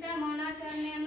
seamănați al neam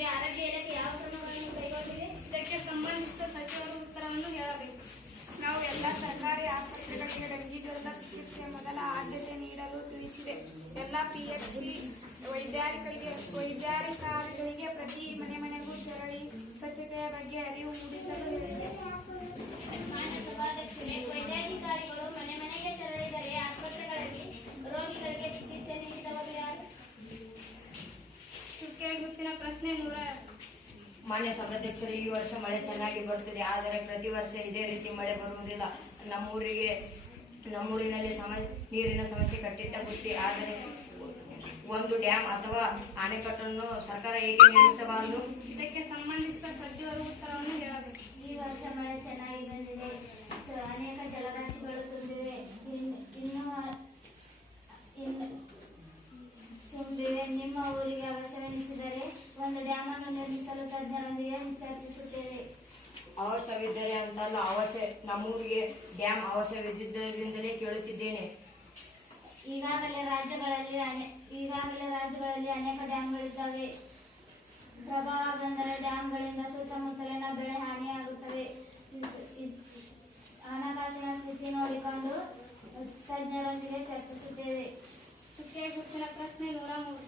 ಹೆಚ್ಚುತ್ತಿದೆ ಆರೋಗ್ಯ ಇಲಾಖೆ ಯಾವ ಕ್ರಮಗಳನ್ನು ಕೈಗೊಂಡಿದೆ? ಇದಕ್ಕೆ ಸಂಬಂಧಿಸಿದ ಸಚಿವರು ಉತ್ತರವನ್ನು ಹೇಳಬೇಕು. ನಾವು ಎಲ್ಲ ಸರ್ಕಾರಿ ಆಸ್ಪತ್ರೆಗಳಿಗೆ ಡೆಂಗಿ ಜ್ವರದ ಚಿಕಿತ್ಸೆ ಮೊದಲ ಆದ್ಯತೆ ನೀಡಲು ತಿಳಿಸಿದೆ. ಎಲ್ಲ ಪಿಎಚ್ಸಿ ವೈದ್ಯಾಧಿಕಾರಿಗೆ ವೈದ್ಯಾಧಿಕಾರಿಗಳಿಗೆ ಪ್ರತಿ ಮನೆ ಮನೆಗೂ ತೆರಳಿ ಸ್ವಚ್ಛತೆಯ ಬಗ್ಗೆ ಅರಿವು ಮೂಡಿಸಲು ಹೇಳಿದೆ ಮಾನ್ಯ ಸಭಾಧ್ಯಕ್ಷರೇ ವೈದ್ಯಾಧಿಕಾರಿಗಳು ಮನೆ ಮನೆಗೆ ತೆರಳಿದರೆ ಆಸ್ಪತ್ರೆಗಳಲ್ಲಿ ರೋಗಿಗಳಿಗೆ ಚಿಕಿತ್ಸೆ ನೀಡಿದವರು ಯಾರು ಚುಕ್ಕೆ ಗುರುತಿನ ಪ್ರಶ್ನೆ ನೂರ ಎರಡು ಮಾನ್ಯ ಸಭಾಧ್ಯಕ್ಷರು ಈ ವರ್ಷ ಮಳೆ ಚೆನ್ನಾಗಿ ಬರುತ್ತದೆ ಆದರೆ ಪ್ರತಿ ವರ್ಷ ಇದೇ ರೀತಿ ಮಳೆ ಬರುವುದಿಲ್ಲ. ನಮ್ಮೂರಿಗೆ ನಮ್ಮೂರಿನಲ್ಲಿ ಸಮ ನೀರಿನ ಸಮಸ್ಯೆ ಕಟ್ಟಿಟ್ಟ ಗುತ್ತಿ ಆದರೆ ಒಂದು ಡ್ಯಾಮ್ ಅಥವಾ ಅಣೆಕಟ್ಟನ್ನು ಸರ್ಕಾರ ಹೇಗೆ ನಿರ್ಮಿಸಬಾರದು? ಇದಕ್ಕೆ ಸಂಬಂಧಿಸಿದ ಸಚಿವರು ಉತ್ತರವನ್ನು ಹೇಳಬೇಕು. ಈ ವರ್ಷ ಮಳೆ ಚೆನ್ನಾಗಿ ಬಂದಿದೆ. ಅವಶ್ಯವಿದ್ದರೆ ಅಂತಲ್ಲ ಅವಶ್ಯ, ನಮ್ಮೂರಿಗೆ ಡ್ಯಾಮ್ ಅವಶ್ಯವಿದ್ದುದರಿಂದಲೇ ಕೇಳುತ್ತಿದ್ದೇನೆ. ಈಗಾಗಲೇ ರಾಜ್ಯಗಳಲ್ಲಿ ಈಗಾಗಲೇ ರಾಜ್ಯಗಳಲ್ಲಿ ಅನೇಕ ಡ್ಯಾಮ್ಗಳಿದ್ದಾವೆ ಪ್ರಭಾವ ಬಂದರೆ ಡ್ಯಾಮ್ಗಳಿಂದ ಸುತ್ತಮುತ್ತಲಿನ ಬೆಳೆ ಹಾನಿಯಾಗುತ್ತವೆ ಇಸ್- ಇಸ್- ಹಣಕಾಸಿನ ಸ್ಥಿತಿ ನೋಡಿಕೊಂಡು ತಜ್ಞರೊಂದಿಗೆ ಚರ್ಚಿಸುತ್ತೇವೆ ಚುಕ್ಕೆ ಗುರುತಿನ ಪ್ರಶ್ನೆ ನೂರ ಮೂರು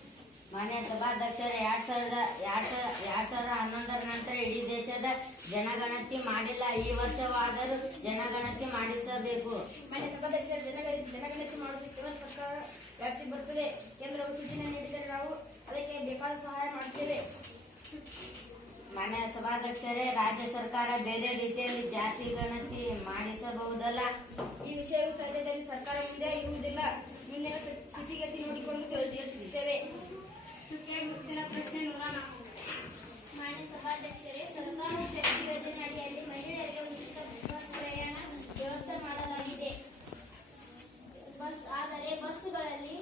ಮಾನ್ಯ ಸಭಾಧ್ಯಕ್ಷರೇ ಎರಡ್ ಸಾವಿರದ ಎರಡ್ ಸಾವಿರ ಎರಡ್ ಸಾವಿರದ ಹನ್ನೊಂದರ ನಂತರ ಇಡೀ ದೇಶದ ಜನಗಣತಿ ಮಾಡಿಲ್ಲ. ಈ ವರ್ಷವಾದರೂ ಜನಗಣತಿ ಮಾಡಿಸಬೇಕು. ಮಾನ್ಯ ಸಭಾಧ್ಯಕ್ಷರ ಜನಗಣತಿ ಜನಗಣತಿ ಮಾಡುವುದು ಕೇವಲ ಸರ್ಕಾರ ವ್ಯಾಪ್ತಿ ಬರುತ್ತದೆ ಕೇಂದ್ರವು ಸೂಚನೆ ನೀಡಿದರೆ ನಾವು ಅದಕ್ಕೆ ಬೇಕಾದ ಸಹಾಯ ಮಾಡುತ್ತೇವೆ ಮಾನ್ಯ ಸಭಾಧ್ಯಕ್ಷರೇ ರಾಜ್ಯ ಸರ್ಕಾರ ಬೇರೆ ರೀತಿಯಲ್ಲಿ ಜಾತಿ ಗಣತಿ ಮಾಡಿಸಬಹುದಲ್ಲ? ಈ ವಿಷಯವು ಸದ್ಯದಲ್ಲಿ ಸರ್ಕಾರ ಮುಂದೆ ಇರುವುದಿಲ್ಲ ಮುಂದಿನ ಸ್ಥಿತಿಗತಿ ನೋಡಿಕೊಂಡು ಯೋಚಿಸುತ್ತೇವೆ ಚುಕ್ಕೆ ಗುರುತಿನ ಪ್ರಶ್ನೆ ನೂರ ನಾಲ್ಕು ಮಾನ್ಯ ಸಭಾಧ್ಯಕ್ಷರೇ ಸರ್ಕಾರ ಶಕ್ತಿ ಯೋಜನೆ ಅಡಿಯಲ್ಲಿ ಮಹಿಳೆಯರಿಗೆ ಉಚಿತ ಬಸ್ ಪ್ರಯಾಣ ವ್ಯವಸ್ಥೆ ಮಾಡಲಾಗಿದೆ ಬಸ್ ಆದರೆ ಬಸ್ಸುಗಳಲ್ಲಿ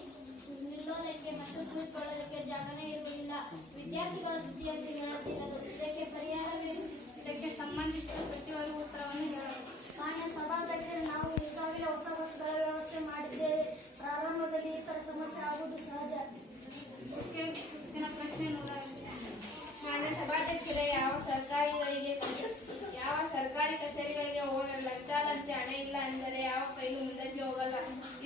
ನಿಲ್ಲೋದಕ್ಕೆ ಮತ್ತು ಕುಳಿತುಕೊಳ್ಳೋದಕ್ಕೆ ಜಾಗನೇ ಇರುವುದಿಲ್ಲ. ವಿದ್ಯಾರ್ಥಿಗಳ ಸ್ಥಿತಿಯಂತೂ ಹೇಳುತ್ತಿರದು ಇದಕ್ಕೆ ಪರಿಹಾರವೇನು? ಇದಕ್ಕೆ ಸಂಬಂಧಿಸಿದ ಸಚಿವರು ಉತ್ತರವನ್ನು ಹೇಳಬೇಕು ಮಾನ್ಯ ಸಭಾಧ್ಯಕ್ಷರೇ ನಾವು ಈಗಾಗಲೇ ಹೊಸ ಬಸ್ಗಳ ವ್ಯವಸ್ಥೆ ಮಾಡಿದ್ದೇವೆ ಪ್ರಾರಂಭದಲ್ಲಿ ಈ ತರ ಸಮಸ್ಯೆ ಆಗುವುದು ಸಹಜ ಚುಕ್ಕೆ ಗುರುತಿನ ಪ್ರಶ್ನೆ ನೂರ ಐದು ಮಾನ್ಯ ಸಭಾಧ್ಯಕ್ಷರೇ ಯಾವ ಸರ್ಕಾರಿಗಳಿಗೆ ಯಾವ ಸರ್ಕಾರಿ ಕಚೇರಿಗಳಿಗೆ ಹೋಗಲ್ಲ ಲಂಚ ಲಂಚ ಹಣ ಇಲ್ಲ ಅಂದರೆ ಯಾವ ಫೈಲು ಮುಂದಕ್ಕೆ ಹೋಗಲ್ಲ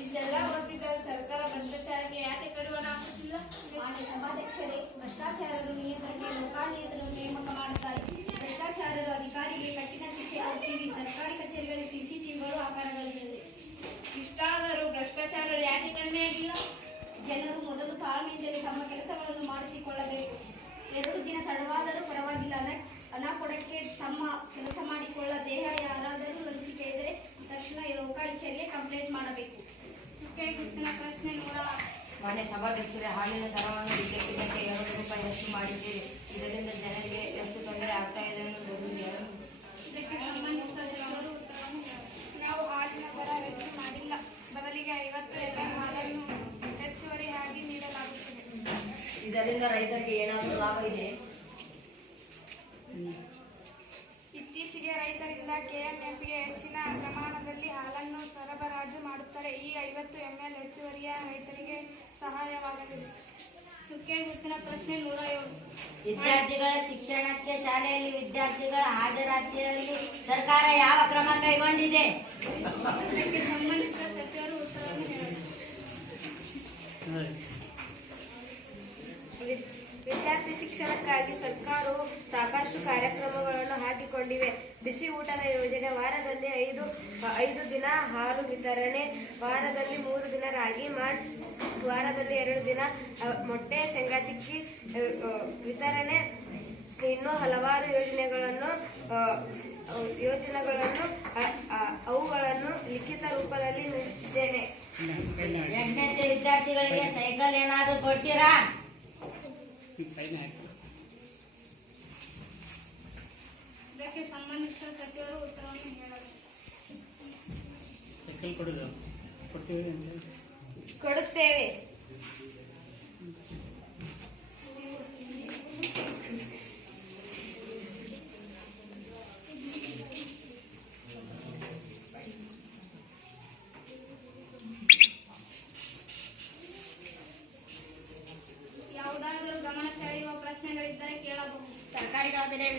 ಇಷ್ಟೆಲ್ಲ ಗೊತ್ತಿದ್ದರೆ ಸರ್ಕಾರ ಭ್ರಷ್ಟಾಚಾರಕ್ಕೆ ಯಾಕೆ ಕಡಿವಾಣ ಹಾಕುತ್ತಿಲ್ಲ ಮಾನ್ಯ ಸಭಾಧ್ಯಕ್ಷರೇ ಭ್ರಷ್ಟಾಚಾರರು ನಿಯಂತ್ರಣಕ್ಕೆ ಲೋಕಾಯುಕ್ತರು ನೇಮಕ ಮಾಡುತ್ತಾರೆ. ಭ್ರಷ್ಟಾಚಾರರು ಅಧಿಕಾರಿಗೆ ಕಠಿಣ ಶಿಕ್ಷೆ ಕೊಡ್ತೀವಿ ಸರ್ಕಾರಿ ಕಚೇರಿಗಳಲ್ಲಿ ಸಿಸಿಟಿವಿಗಳು ಆಕಾರಗಳಿವೆ ಇಷ್ಟಾದರೂ ಭ್ರಷ್ಟಾಚಾರ ಯಾಕೆ ಕಡಿಮೆ ಆಗಿಲ್ಲ? ಜನರು ಮೊದಲು ತಾಳ್ಮೆಯಿಂದಲೇ ತಮ್ಮ ಕೆಲಸಗಳನ್ನು ಮಾಡಿಸಿಕೊಳ್ಳಬೇಕು. ಎರಡು ದಿನ ತಡವಾದರೂ ಪರವಾಗಿಲ್ಲ. ಹಣ ಹಣ ಕೊಡಕ್ಕೆ ತಮ್ಮ ಕೆಲಸ ಮಾಡಿಕೊಳ್ಳ ದೇಹ ಯಾರಾದರೂ ಲಂಚಿಕೆ ಇದ್ದರೆ ತಕ್ಷಣ ಲೋಕಾಯುಕ್ತರಿಗೆ ಕಂಪ್ಲೇಂಟ್ ಮಾಡಬೇಕು. ಪ್ರಶ್ನೆ ನೂರ ಮಾನ್ಯ ಸಭಾಧ್ಯಕ್ಷರೇ ಹಾಲಿನ ದರವನ್ನು ಇದ್ದಕ್ಕಿದ್ದಂತೆ ಎರಡು ರೂಪಾಯಿ ಹೆಚ್ಚು ಮಾಡಿದ್ದೀರಿ ಇದರಿಂದ ಜನರಿಗೆ ಎಷ್ಟು ತೊಂದರೆ ಆಗ್ತಾ ಇದೆ ಇದಕ್ಕೆ ಸಂಬಂಧಿಸಿದ ಹೇಳಬೇಕು ನಾವು ಹಾಲಿನ ದರ ಹೆಚ್ಚು ಮಾಡಿಲ್ಲ. ಬದಲಿಗೆ ಐವತ್ತು ಎಲ್ ಹಾಲನ್ನು ಹೆಚ್ಚುವರಿಯಾಗಿ ನೀಡಲಾಗುತ್ತದೆ. ಇದರಿಂದ ರೈತರಿಗೆ ಏನಾದರೂ ಲಾಭ ಇದೆ ಇತ್ತೀಚೆಗೆ ರೈತರಿಂದ ಕೆಎಂಎಫ್ಗೆ ಹೆಚ್ಚಿನ ಪ್ರಮಾಣದಲ್ಲಿ ಮಾಡುತ್ತಾರೆ ಈ ಐವತ್ತು ಎಂಎಲ್ ಹೆಚ್ಚುವರಿಯ ರೈತರಿಗೆ ಸಹಾಯವಾಗಲಿದೆ. ಸುಕ್ಕೆ ಗುರುತಿನ ಪ್ರಶ್ನೆ ನೂರ ಏಳು ವಿದ್ಯಾರ್ಥಿಗಳ ಶಿಕ್ಷಣಕ್ಕೆ ಶಾಲೆಯಲ್ಲಿ ವಿದ್ಯಾರ್ಥಿಗಳ ಹಾಜರಾತಿಯಲ್ಲಿ ಸರ್ಕಾರ ಯಾವ ಕ್ರಮ ಕೈಗೊಂಡಿದೆ? ಇದಕ್ಕೆ ಸಂಬಂಧಿಸಿದ ಸಚಿವರು ಉತ್ತರವನ್ನು ಹೇಳಬೇಕು. ವಿದ್ಯಾರ್ಥಿ ಶಿಕ್ಷಣಕ್ಕಾಗಿ ಸರ್ಕಾರವು ಸಾಕಷ್ಟು ಕಾರ್ಯಕ್ರಮಗಳನ್ನು ಹಾಕಿಕೊಂಡಿವೆ ಬಿಸಿ ಊಟದ ಯೋಜನೆ ವಾರದಲ್ಲಿ ಐದು ಐದು ದಿನ ಹಾಲು ವಿತರಣೆ ವಾರದಲ್ಲಿ ಮೂರು ದಿನ ರಾಗಿ ಮಾರ್ಚ್ ವಾರದಲ್ಲಿ ಎರಡು ದಿನ ಮೊಟ್ಟೆ ಶೇಂಗಾ ಚಿಕ್ಕಿ ವಿತರಣೆ. ಇನ್ನೂ ಹಲವಾರು ಯೋಜನೆಗಳನ್ನು ಯೋಜನೆಗಳನ್ನು ಅವುಗಳನ್ನು ಲಿಖಿತ ರೂಪದಲ್ಲಿ ನೀಡುತ್ತಿದ್ದೇನೆ ವಿದ್ಯಾರ್ಥಿಗಳಿಗೆ ಸೈಕಲ್ ಏನಾದರೂ ಕೊಡ್ತೀರಾ? ಇದಕ್ಕೆ ಸಂಬಂಧಿಸಿದ ಸಚಿವರು ಉತ್ತರವನ್ನು ಹೇಳಬೇಕು ಕೊಡುತ್ತೇವೆ.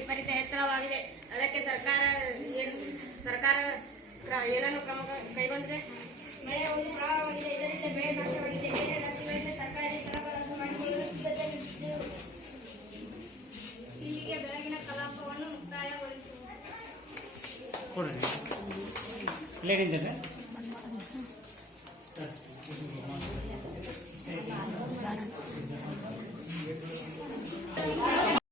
ವಿಪರೀತ ಹೆಚ್ಚಳವಾಗಿದೆ ಅದಕ್ಕೆ ಸರ್ಕಾರ ಏನು ಸರ್ಕಾರ ಕ್ರ- ಏನನ್ನು ಕ್ರಮ ಕೈಗೊಂಡಿದೆ? ಮಳೆಯ ಒಂದು ಪ್ರವಾಹವಾಗಿದೆ. ಇದರಿಂದ ಬೆಳೆ ನಾಶವಾಗಿದೆ. ಬೇರೆ ರಾಜ್ಯಗಳಿಂದ ತರಕಾರಿ ಸರಬರಾಜು ಮಾಡಿಕೊಳ್ಳಲು ಸಿದ್ಧತೆ ನಡೆಸಿದ್ದೆವು ಇಲ್ಲಿಗೆ ಬೆಳಗಿನ ಕಲಾಪವನ್ನು ಲೇಡಿಂದ